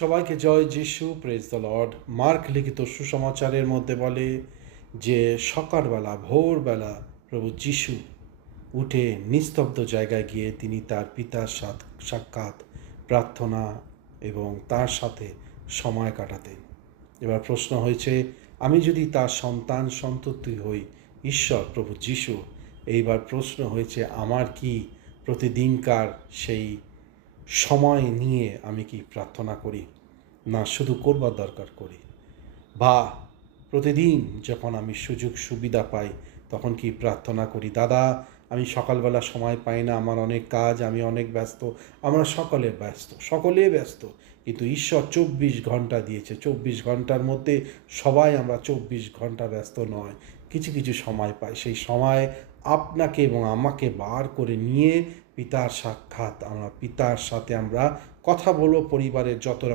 সবাইকে জয় যিশু, praise the Lord. Mark লিখিত সুসমাচারের মধ্যে বলে যে সকালবেলা ভোরবেলা প্রভু যিশু উঠে নিস্তব্ধ জায়গায় গিয়ে তিনি তার পিতার সাক্ষাৎ, প্রার্থনা এবং তার সাথে সময় কাটাতেন। এবার প্রশ্ন হয়েছে, আমি যদি তার সন্ততি হই, ঈশ্বর প্রভু যিশু, এইবার প্রশ্ন হয়েছে আমার কি প্রতিদিনকার সেই সময় নিয়ে আমি কি প্রার্থনা করি, না শুধু করবার দরকার করি, বা প্রতিদিন যখন আমি সুযোগ সুবিধা পাই তখন কি প্রার্থনা করি, দাদা আমি সকালবেলা সময় পাই না, আমার অনেক কাজ, আমি অনেক ব্যস্ত। আমরা সকলে ব্যস্ত, কিন্তু ঈশ্বর 24 ঘন্টা দিয়েছে। 24 ঘন্টার মধ্যে সবাই আমরা 24 ঘন্টা ব্যস্ত নয়, কিছু কিছু সময় পাই। সেই সময় আপনাকে এবং আমাকে বার করে নিয়ে পিতার সাক্ষাৎ, আমরা পিতার সাথে আমরা কথা বলবো, পরিবারের যত রকম